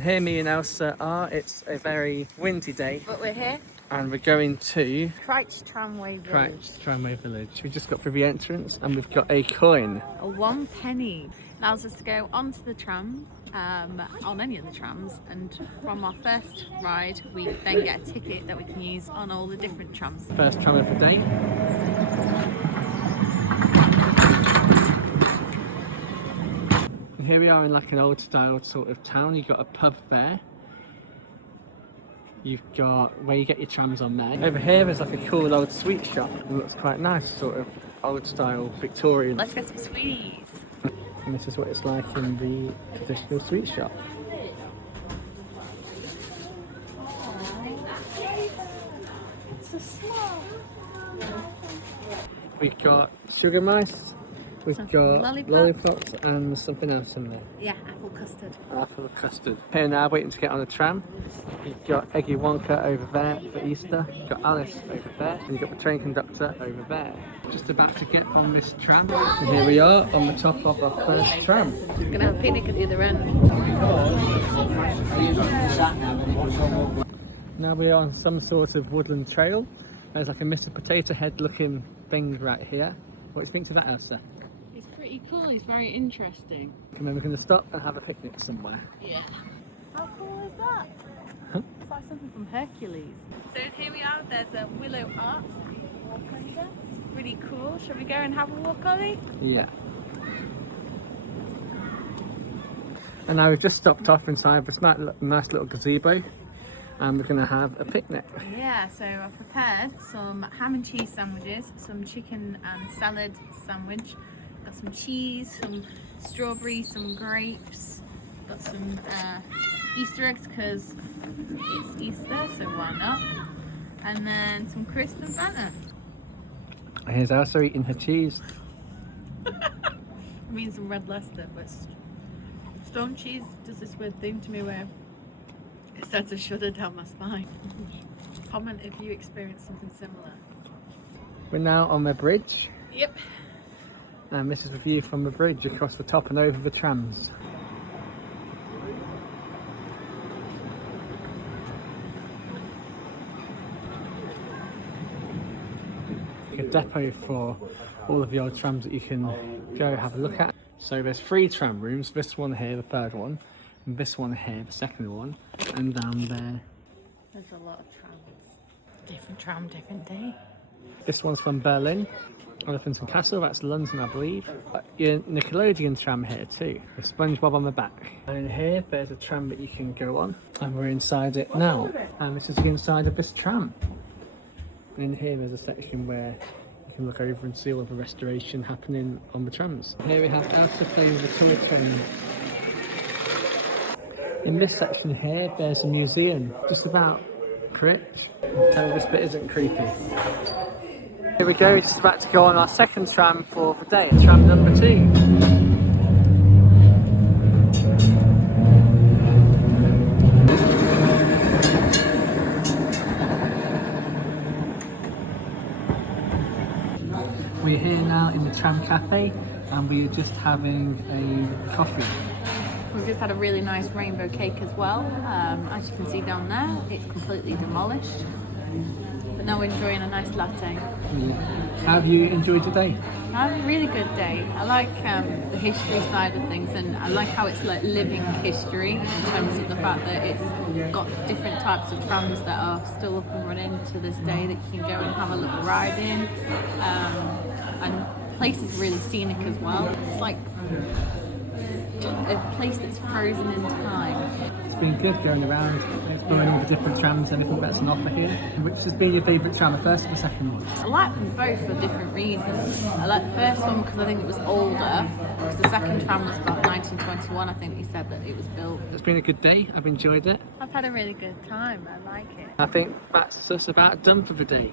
Here me and Elsa are. It's a very windy day. But we're here. And we're going to Crich Tramway Village. Crich Tramway Village. We just got through the entrance and we've got a coin. A 1 penny. Allows us to go onto the tram, on any of the trams, and from our first ride we then get a ticket that we can use on all the different trams. First tram of the day. And here we are in like an old style sort of town. You've got a pub there. You've got where you get your trams on there. Over here there's like a cool old sweet shop. It looks quite nice, sort of old style Victorian. Let's get some sweeties. And this is what it's like in the traditional sweet shop. It's so small. We've got sugar mice. We've Some got lollipops. lollipops and something else in there. Yeah, apple custard. Apple custard. Here now, waiting to get on the tram. You've got Eggy Wonka over there for Easter. You've got Alice over there. And you've got the train conductor over there. Just about to get on this tram. And here we are on the top of our first tram. We're going to have a picnic at the other end. Now we are on some sort of woodland trail. There's like a Mr. Potato Head looking thing right here. What do you think to that, Elsa? It's pretty cool. It's very interesting. And then we're going to stop and have a picnic somewhere. Yeah. How cool is that? Huh? It's like something from Hercules. So here we are. There's a willow arch. You can walk under. It's pretty cool. Shall we go and have a walk, Ollie? Yeah. And now we've just stopped off inside this nice little gazebo. And we're going to have a picnic. Yeah, so I've prepared some ham and cheese sandwiches, some chicken and salad sandwich, got some cheese, some strawberries, some grapes, got some Easter eggs because it's Easter, so why not? And then some crisp and banana. And here's Elsa eating her cheese. I mean some red Leicester, but stone cheese does this weird thing to me where it sends a shudder down my spine. Comment if you experience something similar. We're now on the bridge. Yep. And this is the view from the bridge across the top and over the trams. A depot for all of the old trams that you can go have a look at. So there's 3 tram rooms, this one here, the third one, and this one here, the second one, and down there. There's a lot of trams. Different tram, different day. This one's from Berlin. Elephant and Castle, that's London, I believe. Your Nickelodeon tram here too, with SpongeBob on the back. And here, there's a tram that you can go on, and we're inside it now. And this is the inside of this tram. And in here, there's a section where you can look over and see all the restoration happening on the trams. Here we have Elsa playing the toy train. In this section here, there's a museum just about Crich. So this bit isn't creepy. Here we go, just about to go on our second tram for the day, tram number 2. We're here now in the tram cafe and we're just having a coffee. We've just had a really nice rainbow cake as well. As you can see down there, it's completely demolished. But now we're enjoying a nice latte. Yeah. How have you enjoyed your day? I had a really good day. I like the history side of things, and I like how it's like living history in terms of the fact that it's got different types of trams that are still up and running to this day that you can go and have a little ride in. And the place is really scenic as well. It's like a place that's frozen in time. It's been good going around, exploring all the different trams, everything that's on offer here. Which has been your favourite tram, the first or the second one? I like them both for different reasons. I like the first one because I think it was older, because the second tram was about 1921, I think he said that it was built. It's been a good day, I've enjoyed it. I've had a really good time, I like it. I think that's us about done for the day.